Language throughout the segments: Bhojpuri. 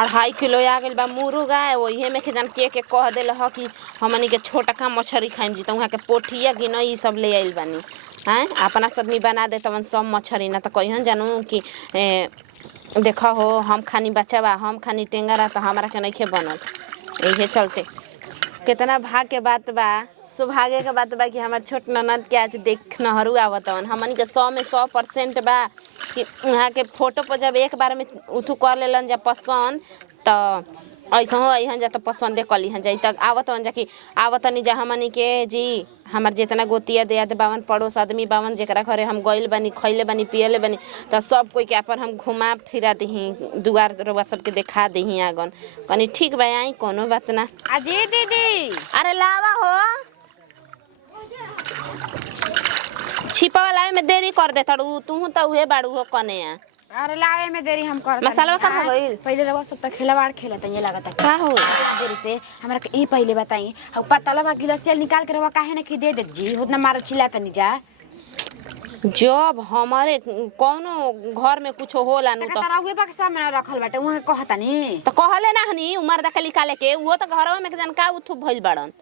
2.5 किलो आ गइल बा मुर्गा। वही में के जान के कह देल ह कि हमनी के छोटका मछरी खाइम जी, त उहाँ के पोठिया गिनई सब ले आइल बानी। हैं अपना सदमी बना दे तवन सब मछरी, ना त कहिहन जानू कि देखा हो हम खानी बच्चा बा, हम खानी टेंगरा, त हमरा के नइखे बनल। यही चलते कितना भाग के बात बा, सौभाग्य के बात बा कि हमार छोट ननद के आज देख नहरू आवतवन। हमनी के 100 में 100% बा कि उहाँ के फोटो पर जब एक बार में उथु कर लेलन जा पसंद, त ऐसा हो अहन जा त पसंदे कली हन जा तक आवतवन जा कि आवतनी जा हमनी के जी। हमार जितना गोतिया देत बावन पड़ोस आदमी बावन जेकरा घरे हम गइल बानी, खइले बानी, पियले बानी, त सब कोई के अपन हम घुमा फिरा दही, दुआर रउआ सबके देखा दही आगन। कनी ठीक बा आई कोनो बात ना। अजी दीदी अरे लावा हो, छिपा लावे में देरी कर दे तड़ू तू त उहे बाड़ू हो कने। अरे लावे में देरी हम कर मसाला का हो गइल। पहले रवा सब त खिलवाड़ खेलत ये लागत का हो देरी से हमरा के ई पहले बताई अब पतला बा गिलास से निकाल के रवा काहे न खी दे दे जी, उतना मार चिल्ला तनी जा। जब हमारे कोनो घर में कुछ होला नु त रउए बा के सामने रखल बाटे उहाँ के कहतानी त कहले ना हनी उमर दा के निकाले के, वो त घरवा में के जान का उथु भइल बाड़न।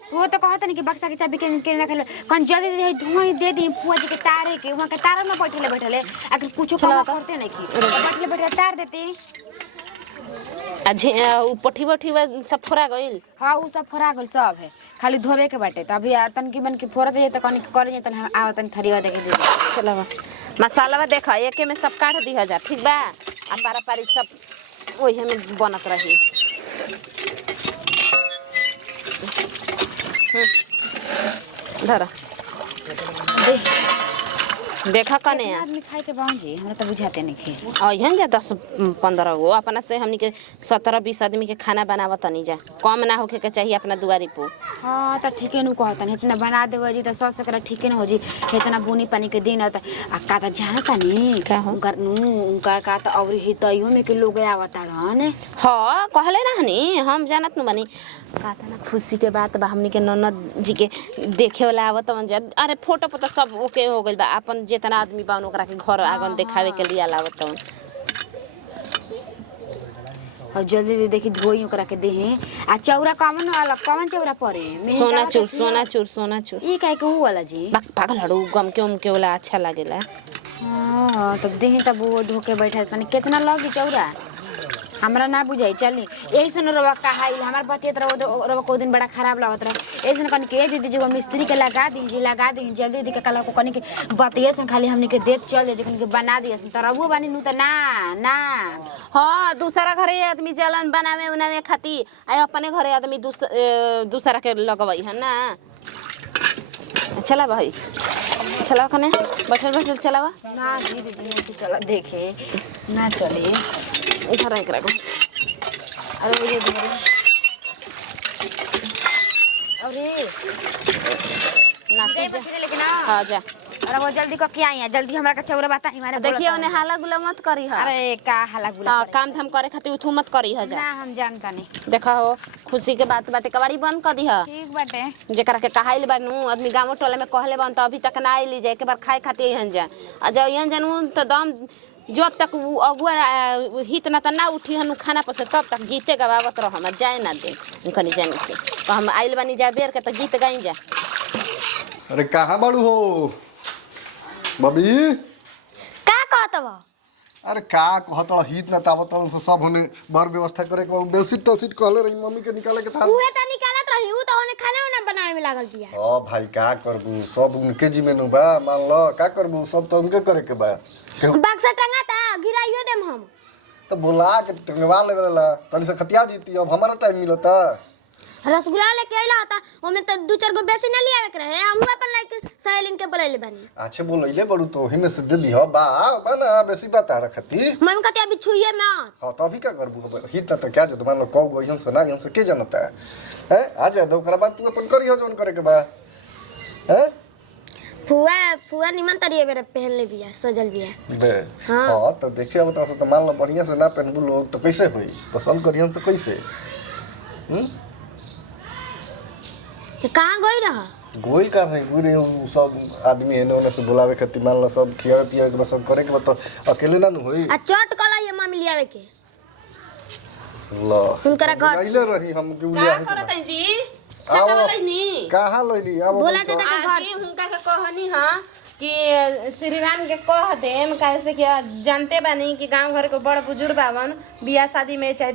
वो तो कहता नहीं कि बक्सा के चाबी के रखल कौन जल्दी धुआं दे दी पुआ जी के तारे के वहां के तार में बैठले अगर कुछ काम करते नहीं की बैठले तार देती। अजे उ पठी सब फोरा गइल। हां उ सब फोरा गइल सब है, खाली धोबे के बाटे। त अभी तन की बन के फोरा दे त कनी कर जे तन आवतन थरिया दे के दे। चलो मसाला देखा एके में सब काट दी जा, ठीक बा। आ पारा पारी सब ओही में बनत रही। धरा देखा कने आदमी खाए के बांजी हमरा त बुझाते नहीं खे। अहन जा 10-15 गो अपना से हमनी के 17-20 आदमी के खाना बनावत तनी जा, कम ना होखे के चाहिए अपना दुआरी पे। हां त ठीके नु कहतन इतना बना देव जी त सब सकरा ठीके न हो जी। इतना बुनी पानी के दिन त आ का त जानता नी का हो गर्नु उनका का त औरी ही तइयो में के लोग आवता रहन। हां कहले ना हनी हम जानत न बनी का त ना खुशी के बात बा। हमनी के ननद जी के देखे वाला आवत जा। अरे फोटो पर त सब ओके हो गइल बा, अपन जितना आदमी बा ओकरा के घर आंगन देखावे के लिए लावत हन। और जल्दी देखी धोई ओकरा के देहे आ चौरा कमन वाला कमन चौरा परे सोनाचूर ई काहे के ऊ वाला जी पागल हड़ू गम के वाला अच्छा लागेला। हां तब देहे तब वो धो के बैठा तनी कितना लगी चौरा हमरा ना बुझाई। चली ऐसन रवा कहाइल हमार बतियत रवा को दिन बड़ा खराब लागत रहा। ऐसन कन के दीदी जी को मिस्त्री के लगा दी जल्दी दी के कल को कनी के बतियसन खाली हमनी के देख चल जे कनी के बना दियसन त रवो बानी नु त ना। हां दूसरा घरे आदमी जलन बनावे उनावे खाती आ अपने घरे आदमी दूसरा के लगवई है ना। चला भाई चला कने बैठल चलावा ना दीदी चला देखे ना चले इधर एकरा को। अरे ये अरे ना जा लेकिन हां जा। अरे वो जल्दी को क्या आई जल्दी हमरा का चौरा बता हमारे देखिए ओने हाला गुला मत करी है। अरे का हाला गुला हां काम धाम करे खातिर उठू मत करी है जा। ना हम जानता नहीं देखा हो खुशी के बात बाटे कबाड़ी बंद कर दी है। ठीक बाटे जेकरा के कहाइल बानू आदमी गांव टोले में कहले बन त अभी तक ना आइली जाए, एक बार खाए खातिर हन जा। आ जब यहां जानू त दम जब तक अगुआ हित ना त ना उठी हनु खाना पर से तब तक गीते गवावत रह हम जाए ना दे उनकनी जाने के। तो हम आइल बानी जा बेर के त गीत गाई जा। अरे कहाँ बाड़ू हो बबी? का कहत बा? अरे का कहत हित ना तावत से सब होने बार व्यवस्था करे के बेसिट तसिट कहले रही मम्मी के निकाले के था। उहे त निकालत रही उ त ओने खाना उना बनावे में लागल बिया। हां भाई का करबू सब उनके जिम्मे नु बा मान ल का करबू सब तो उनके करे के बा। बक्सा टंगा ता गिराइयो देम हम। तो बोला के टंगवा लेवेला तनी से खतिया जीती अब हमारा टाइम मिलता। रसगुल्ला लेके आइला होता ओमे त 2-4 गो बेसी ना लियावे के रहे हम अपन लाइक सहेलिन के बोलैले बानी। अच्छा बोलैले बड़ू तो ही में से दे दियो बा ना बेसी बात आ रखती मम्मी कहती अभी छुइए ना। हां तो अभी का करबू हित ना तो क्या जो मान लो कौ गो यन से ना यन से के जानता है आ जा दो ओकरा बाद तू अपन करियो जोन करे के बा है। फुआ निमन तरिए बेरे पहन ले बिया सजल बिया बे हां तो देखिए अब तो मान लो बढ़िया से ना पहनबू लोग तो कैसे होई पसंद करियन से कैसे तो कहां गई रहा गोइल कर रही गुरे सब आदमी एने ओने से बुलावे खातिर मान लो सब खिया पिया के सब करे के तो अकेले ना होई। आ चट कला ये मम्मी लियावे के लो हुनकरा घर आइले रही हम के का उलिया करत हैं जी चटवा लइनी कहाँ लइली अब बोला देता के घर जी हुनका के कहनी हां कि श्री राम के कह देम कैसे कि जानते बानी कि गांव घर के बड़ बुजुर्ग बावन बियाह शादी में चाहे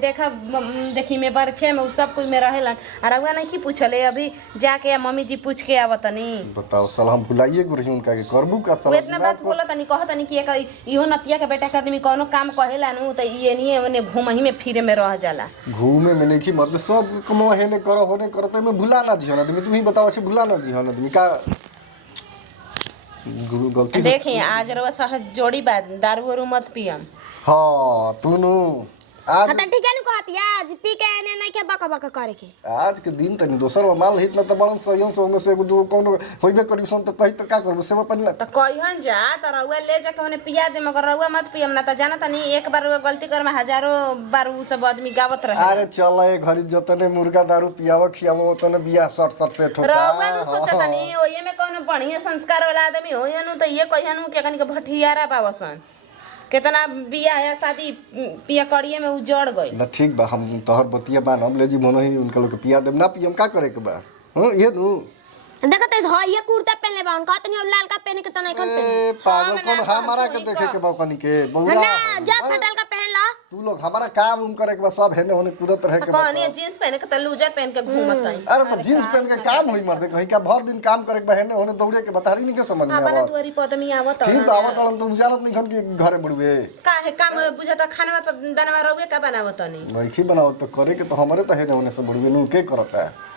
देखी में बरछे में सब कुछ में रहेलन और रउआ नहीं पूछले अभी जाके मम्मी जी पूछ के आवतनी बताओ साल हम भुलाइए गुरही उनका के करबू का वो साल इतना बात बोलतनी कहतनी कि एक इहो नतिया के बेटा के आदमी कोनो काम कहेला नु त ये नहीं ओने घुमही में फिरे में रह जाला घूमे में नहीं मतलब सब कमवा हेने करो होने करते में भुला ना दिहन आदमी तुम ही बताओ से भुला ना दिहन आदमी का गुरु गलती से देखी आज रउआ सहज जोड़ी बात दारू वारू मत पियम हां तूनु आज त ठीक है नु कहती आज पी के एने नहीं के बका बका करे के आज के दिन तनी दोसर माल हित न त बड़न सयन सो में से एगो दो कोनो होइबे करी सन त कहि त का करबो सेवा पनि तो कहिहन जा त रउआ ले जाके ओने पिया दे मगर रउआ मत पियम ना त जाना तनी एक बार रउआ गलती कर में हजारों बार उ सब आदमी गावत रहे अरे चल ए घरी जतने मुर्गा दारू पियाव खियाव ओतने बियाह सट सट से ठोका रउआ नु सोचतनी ओये में कोनो बढ़िया संस्कार वाला आदमी होय नु त ये कहिहनु के कनी के भठियारा पावसन कितना बियाह या शादी पिया करिए में उजड़ गई न ठीक बा हम तोहर बतिया बानम ले जी मोनो ही उनका लोग के पिया देम ना पियम का करे के बा हां ये नु देखत है ये कुर्ता पहनले बा उनका तनी लाल का पहने के त नहीं कर ए पागल कौन हमारा के देखे के बा कनी के बहुरा ना जा फटल का पहन ला तू लोग हमारा काम उम करे के बा सब हेने होने कूदत रहे के बा कहनी जींस पहने के त लूजर पहन के घूमत है अरे तो जींस पहन के काम होई मर दे कहीं का भर दिन काम करे के बा हेने होने दौड़े के बतारी नहीं के समझ में अपना आवत दुआरी पर आदमी आवत ठीक बा आवत तो जानत नहीं खन के घरे बुड़वे काहे काम बुझाता खाना में दाना रउए का बनावत नहीं नहीं बनाओ तो करे के तो हमारे तो हेने होने से बुड़वे नु के करता है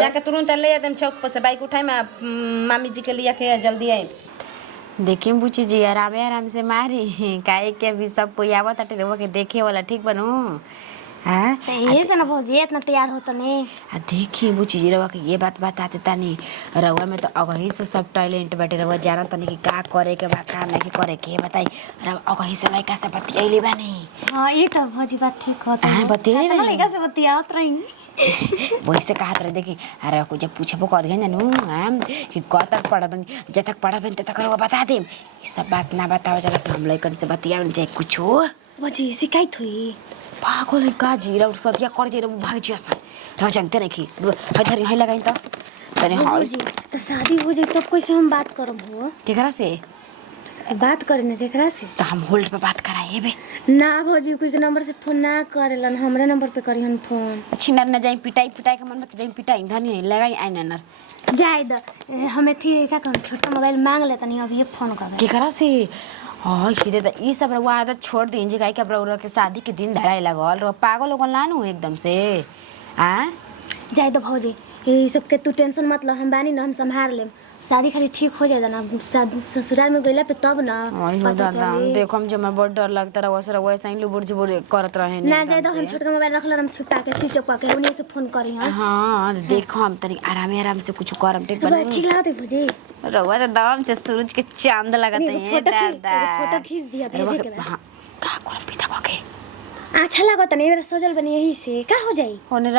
जाके तुरंत ले आदम चौक पर से बाइक उठाई में मामी जी के लिए के जल्दी आई देखिए बुची जी आराम आराम से मारी काहे के अभी सब कोई आवत अटे रउआ के देखे वाला ठीक बनू हां यही से ना भौजी इतना तैयार होता नहीं आ देखिए बुची जी रउआ के ये बात बताते तानी रउआ में तो अगही से सब टैलेंट बाटे रउआ जाना तनी कि का करे के बा का नहीं करे के बताई रउआ अगही से लइका से बतियाइले बानी हां ये तो भौजी बात ठीक होता हां बतियाइले बानी लइका से बतियात रही वैसे कहा रहे देखी अरे को जब पूछबो करिए जानू हम कि कब तक पढ़बन जब तक पढ़बन तब तक रउआ बता देम ई सब बात ना बताओ जरा हम लइकन से बतियावन चाहे कुछो भौजी शिकायत हुई पागल है का जी रउ सदिया कर जे भाग जी असन रउ जानते नहीं कि है धरी है लगाइन तो तने हाउ भौजी तो शादी हो जाए तब कैसे हम बात करम हो ठीकरा से बात करे ना एकरा से तो हम होल्ड पे बात कराए बे ना भौजी कोई के नंबर से फोन ना करेलन हमरे नंबर पे करिहन फोन अच्छी नर न जाई पिटाई पिटाई के मन में जाई पिटाई धनी है लगाई आई नर जाए द हमें थी का कहूं छोटा मोबाइल मांग लेता नहीं अभी ये फोन कर ठीकरा से हां ये तो ई सब रउआ आदत छोड़ दीन जी काहे के रउआ के शादी के दिन धराए लगल रउआ पागल लोगन लानू एकदम से हां जाए द भौजी ये सब के तू टेंशन मत ल हम बानी ना हम संभाल लेम शादी खाली ठीक हो जाएगा ना ससुराल में गइला पे तब ना पता चली देखो हम जमा बहुत डर लगता रहा वैसे वैसे ही लुबुर जुबुर करत रहे ना जाए हम छोटका मोबाइल रख हम छुटा के स्विच ऑफ करके उन्हीं से फोन करी हां देखो हम तनी आराम से कुछ करम ठीक बन ठीक लागत है भौजी रउआ तो दम से सूरज के चांद लगते हैं दादा फोटो खींच दिया भेजे के हां का करम पिता के अच्छा लागत नहीं मेरा सोचल बनी यही से का हो जाई होने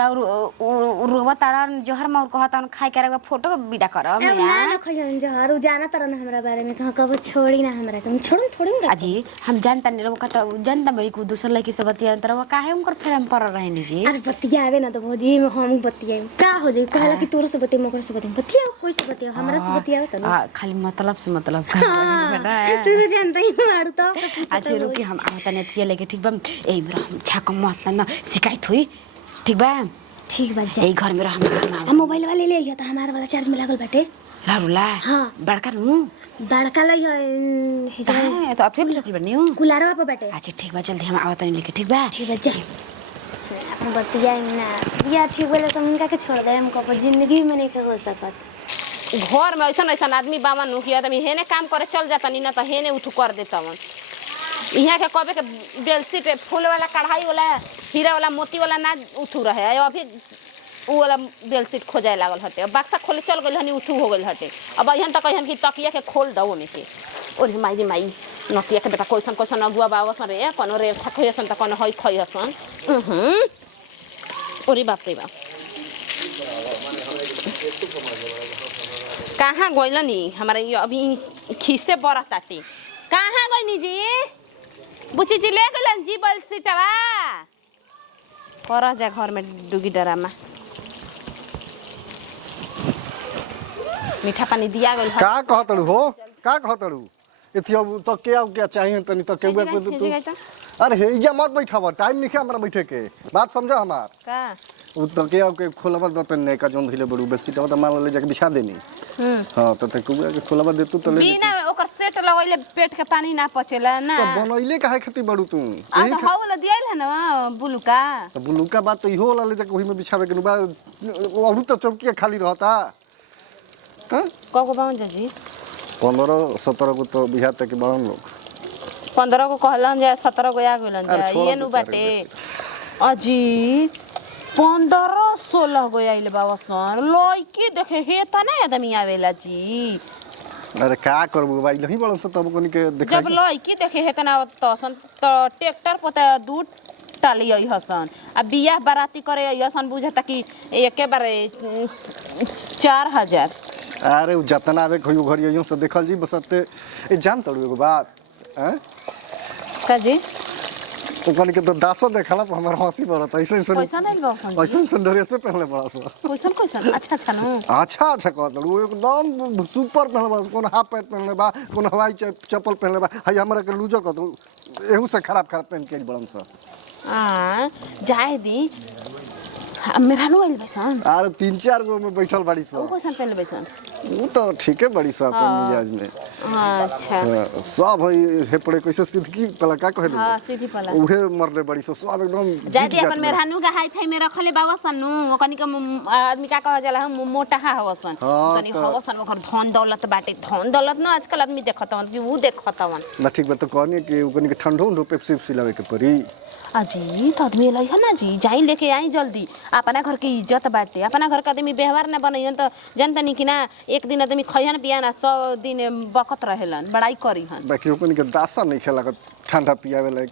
रुवा ताड़ा जहर मार कहता खाए के रउआ फोटो विदा करम अब ना ना खइयन जहर उ जाना तरन हमरा बारे में कहां कब छोड़ी ना हमरा के छोड़म थोड़ी ना अजी हम जानता नहीं रउआ का जानता भाई को दूसर लड़की से बतिया अंतर वो काहे उनकर फेर हम पर रहे नी जी अरे बतियावे ना तो भौजी में हम बतियाए का हो जाई कहला कि तोर से बतिया मकर से बतिया कोई से बतिया हमरा से बतियाओ त ना खाली मतलब से मतलब का तू तो जानता ही मार तो अच्छा रुकी हम आवता नहीं थिए लेके ठीक बा ए मेरा छाक मत ना शिकायत हुई ठीक बा जा ए घर में हम मोबाइल वाले ले लिया था हमारा वाला चार्ज में लागल बाटे लारुला हां बड़का नु बड़का लई है तो अथवे रखल बनी हूं कुलारवा पे बाटे अच्छा ठीक बा जल्दी हम आवता नहीं लेके ठीक बा जा अपन बतिया ना या ठीक बोले तो उनका के छोड़ दे हमको अपन जिंदगी में नहीं हो सकत घर में ऐसा ऐसा आदमी बावन नु कि आदमी हेने काम करे चल जाता नहीं ना तो हेने उठ कर देता वन यहाँ के कबे के बेलशीट फूल वाला कढ़ाई वाला हीरा वाला मोती वाला ना उठू रहे अभी वो वाला बेलशीट खोजाए लागल हटे अब बक्सा खोले चल गइल हनी उठू हो गइल हटे अब यहाँ तक कहन कि तकिया के खोल दो में के ओरे माई माई नतिया के बेटा कैसन कैसन अगुआ बावसन रे कोनो रे अच्छा खइसन त कोनो हई खइसन ओरे बाप रे बाप कहाँ गइलनी हमारे अभी खीसे बड़ा ताटी कहाँ गइनी जी बुची जी ले गइलन जी बेलशीटवा कर जा घर में डुगी डरामा। मीठा पानी दिया गइल का कहतड़ू हो का कहतड़ू एथी अब तो क्या चाहिए तनी तो केबे को तू अरे हे इजा मत बैठाव टाइम नहीं हमरा बैठे के बात समझो हमार का उ तो के खोलवा दत नहीं का जोन धइले बड़ू बेसी तो मान ले जाके बिछा देनी हां तो केबे के खोलवा दे तू तो ले बिना ओकर सेट लगइले पेट के पानी ना पचेला ना तो बनइले काहे खती बड़ू तू आ तो हावला दियाइल है ना बुलुका तो बुलुका बात तो इहो वाला ले जाके ओही में बिछावे के बा और तो चौकी खाली रहता हां कगो बावन जी 15-17 को तो बिहार तक के बड़न लोग 15 को कहलन जे 17 को आ गइलन जा ये नु बाटे अजी 15-16 गो आइल बाबा सन लइकी देखे हे त ना आदमी आवेला जी। अरे का करबो भाई नहीं बड़न से तब कोनी के देखा जब लइकी देखे हे त ना तसन त ट्रैक्टर पर त दूध टाली आई हसन आ बियाह बाराती करे आई हसन बुझता कि एके बारे 4000। अरे उ जतना आवे कोई घर यूं से देखल जी बसते ए जान तड़ू एगो बात हैं का जी तो कनी के तो दासा देखला पर हमर हंसी बरत ऐसे पैसा नहीं बसन ऐसे ड्रेस से पहनले बड़ा सा कैसन अच्छा अच्छा नु अच्छा कहत उ एकदम सुपर पहनले बा कोन हाफ पैंट पहनले बा कोन हवाई चप्पल पहनले बा हई हमरा के लूजो कहत एहू से खराब पहन के बड़न सा आ जाए दी मेरा नु आइल बसन अरे 3-4 गो में बैठल बड़ी सा ओ कैसन पहले बसन उ तो ठीके बड़ी सा अपन मिजाज में अच्छा सब हई हेपड़े कैसे सिद्धकी पला का कहले हां सीधी पला उहे मरले बड़ी सा सब एकदम जादी अपन मेहरानू का हाई फाई में रखले बाबा सन्नू ओकनी के आदमी का कह जाला हम मोटा हवसन तनी हवसन ओकर धन दौलत बाटे धन दौलत न आजकल आदमी देखतवन कि उ देखतवन ना ठीक बा तो कहनी कि ओकनी के ठंडो उंडो पेप्सी सिलावे के पड़ी अजी तो आदमी लई है ना जी जाई लेके आई जल्दी अपना घर की इज्जत बाटे अपना घर का आदमी व्यवहार ना बनैन तो जनतनी कि ना एक दिन आदमी खइहन पियाना 100 दिन बकत रहेलन बड़ाई करी हन बाकी ओकनी के दासा नहीं खेला ठंडा पियावे लायक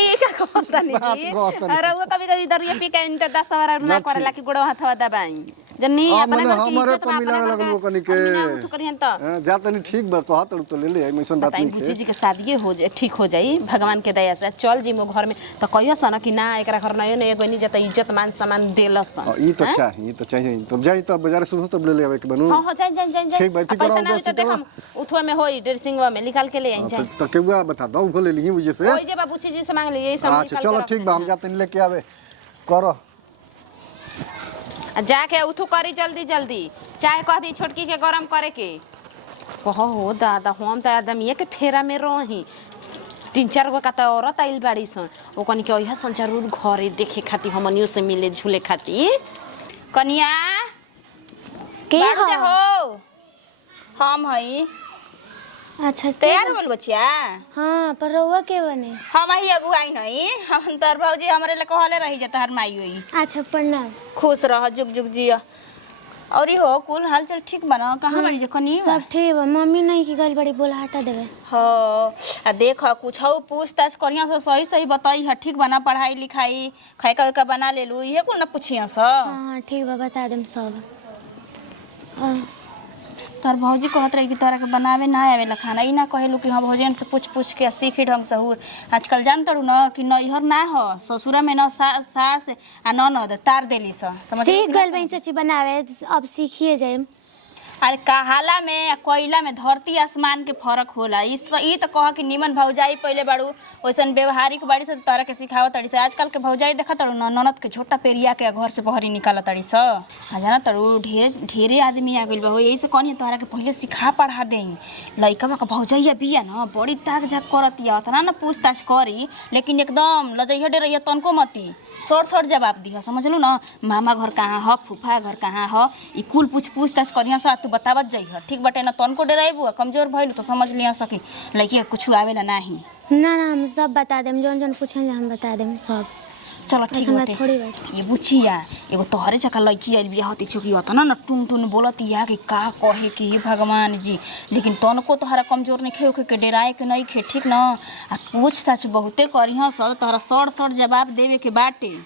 ए का कहता नहीं जी अरे वो कभी दरिया पी के इंत 10 बार ना करेला कि गोड़ हाथवा दबाई जन्नी अपना घर की इज्जत में अपना लगल ओकनी के उठ करिहन त जा तनी ठीक बा कहत तो ले ले ऐसन बात नहीं बुची जी के शादी हो जाए ठीक हो जाई भगवान के दया से चल जी मो घर में तो कहियो सन कि ना एकरा घर नयो नयो गनी जत इज्जत मान सम्मान देलस ई तो चाहिए तो जाई तो बाजार से तब ले ले आवे के बनू हां जाई ठीक बा ठीक पैसा ना तो देख हम उठवा में होई ड्रेसिंगवा में निकाल के ले आई जाई तो केबा बता दो वो ले ली वजह से ओई जे बाबूजी जी से मांग ले यही सब अच्छा चलो ठीक बा हम जाते लेके आवे करो जाके उठू करी जल्दी जल्दी चाय कह दी छोटकी के गरम करे के कहो हो दादा हम त आदमी के फेरा में रही 3-4 गो का त औरत आइल बाड़ी सन ओकनी के ओइहा संचार घरे देखे खाती हमनियो से मिले झूले खाती कनिया के हो हम हई अच्छा तैयार हो गल बचिया हां पर रउआ के बने हम ही अगुआई नहीं हम तोर भौजी हमरे ले कहले रही जे तोहर माई होई अच्छा प्रणाम खुश रह जुग जुग जिया और हो कुल हालचाल ठीक बना कहां बड़ी जे कनी सब ठीक बा मम्मी नहीं की गल बड़ी बोला हटा देवे हो आ देख कुछ पूछताछ करिया से सही सही बताई है ठीक बना पढ़ाई लिखाई खाए का बना ले लू इहे कुल ना पूछिया स हां ठीक बा बता देम सब तोर भौजी कहत रही कि तोरा के बनावे ना आवेला खाना ई ना कहेलू कि हां भौजन से पूछ के सीखी ढंग से हुर आजकल जानतरू ना कि नैहर ना हो ससुरा में ना सास आ ननद तार देली स समझ सीख गल बहन चाची बनावे अब सीखिए जाए अरे कहाला में कोयला में धरती आसमान के फर्क होला ई तो कह कि निमन भौजाई पहले बाड़ू वैसन व्यवहारिक बाड़ी से तोरा के सिखावत तड़ी से आजकल के भौजाई देखा तड़ू न ननद के छोटा पेरिया के घर से बहरी निकाल तड़ी स आ जाना तड़ू ढेरे आदमी आ गइल बा हो यही से कहनी तोरा के पहले सिखा पढ़ा देई लइका बा के भौजाइया बिया न बड़ी ताक झाक करतिया तना न पूछताछ करी लेकिन एकदम लजैया डरैया तनको मती शॉर्ट जवाब दिह समझलू ना मामा घर कहाँ ह फूफा घर कहाँ ह ई कुल पूछताछ करिया सा तू बतावत जाइह ठीक बटे ना तनको डराइबू कमजोर भइल तो समझ लिया सकी लइकी कुछ आवेला नाही ना हम सब बता देम जोन जोन पूछेंगे हम बता देम सब चलो ठीक बाटे थोड़ी बात ये बुचिया एगो तोहरे चका लइकी आइल बिया होती चुकी होता ना टुन टुन बोलतिया कि का कहे कि भगवान जी लेकिन तनको तोहरा कमजोर नहीं खे के डराए के नहीं खे ठीक ना आ पूछताछ बहुते करिह स तोहरा शॉर्ट जवाब देवे के बाटे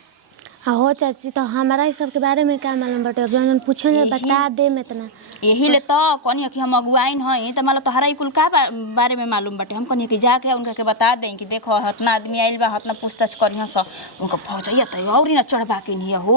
हो चाची तो हमारा ही सब के बारे में क्या मालूम बटे अब जौन पूछेंगे बता दे में इतना यही ले तो कनिया कि हम अगुआइन हई तो मतलब तोहरा कुल का बारे में मालूम बटे हम कनिया कि जाके उनका के बता दें कि देखो हतना आदमी आइल बा हतना पूछताछ करिह स उनका फौजैया त औरी न चढ़बा के नहीं हो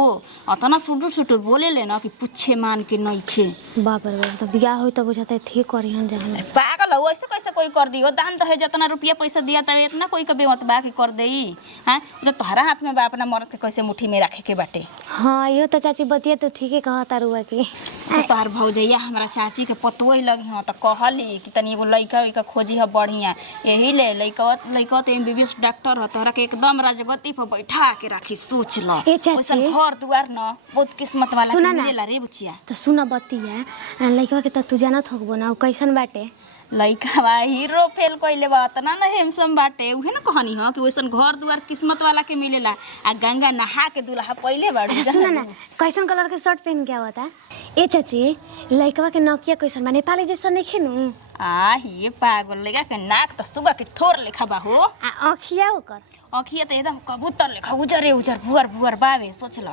अतना सुटुर सुटुर बोले ले ना कि पूछे मान के नहीं खे बाप रे बाप तो बियाह होई तो बुझाते थे करिहन जहन पागल हो ऐसे कैसे कोई कर दियो दान दहे जितना रुपया पैसा दिया तब इतना कोई के बेमत बा कि कर देई हां तो तोहरा हाथ में बा अपना मर्द के कैसे मुट्ठी में रखे के बाटे। हाँ यो तो चाची बतिया तो ठीक है कहा तारुआ की तो तोहर भौजैया हमरा चाची के पतोई लगी हँ तो कहली कि तनी एगो लइका उइका खोजी है बढ़िया यही ले लइका तो एमबीबीएस डॉक्टर हो तोहरा के एकदम राजगद्दी पर बैठा के राखी सोच ल ए चाची। ओइसन घर दुआर न बहुत किस्मत वाला सुना के ना। मिलेला रे बुचिया। तो सुना बतिया लइकवा के तो तू जानत होगबो ना उ कैसन बाटे लइका बा हीरो फेल कइले बा तना न हेमसम बाटे उहे न कहनी ह कि ओइसन घर दुआर किस्मत वाला के मिलेला आ गंगा नहा के दुल्हा पहिले बाड़ू अच्छा सुना ना कैसन कलर के शर्ट पहन के आवता ए चाची लइकवा के नकिया कैसन बा नेपाली जैसा नहीं खेनु आ ये पागल लइका के नाक त सुगा के ठोर लेखा बा हो आ अखिया ओकर अखिया त एकदम कबूतर लेखा उजरे उजर भुअर भुअर बावे सोच ल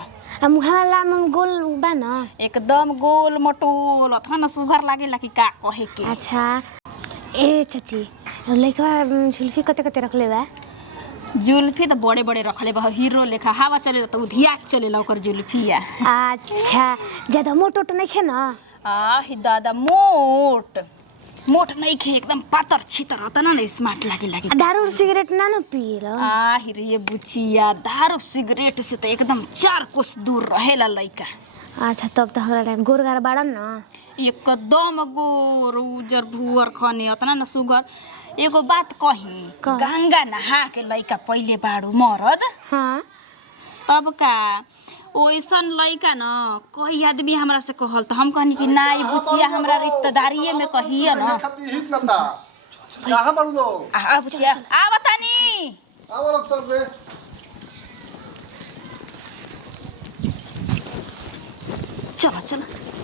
आ मुहावा लामन गोल बा न एकदम गोल मटोल अथवा न सुघर लागेला कि का कहे के। अच्छा ए चाची लइकवा झुल्फी कते कते रखले बा जुल्फी त बड़े बड़े रखले बा हीरो लेखा हवा चले त उधिया चलेला ओकर जुल्फिया। अच्छा ज्यादा मोटो तो नहीं खे ना आ ही दादा मोट नहीं खे एकदम पातर छितर होता ना स्मार्ट लागे दारू और सिगरेट ना न पिएला आ ही रे बुचिया दारू सिगरेट से त एकदम 4 कोस दूर रहेला लइका। अच्छा तब तो हमरा गोरगार बाड़न ना एकदम गोर उजर भुअर खने अतना न सुगर एगो बात कही गंगा नहा के लइका पहिले बाड़ू मरद हाँ तब का ओइसन लइका न कई आदमी हमरा से कहल त हम कहनी कि नाई बुचिया हमरा रिश्तेदारीये में कहिए न हित नता कहां बड़ू लो आ बुचिया आ बतानी आओ लोग सब रे चलो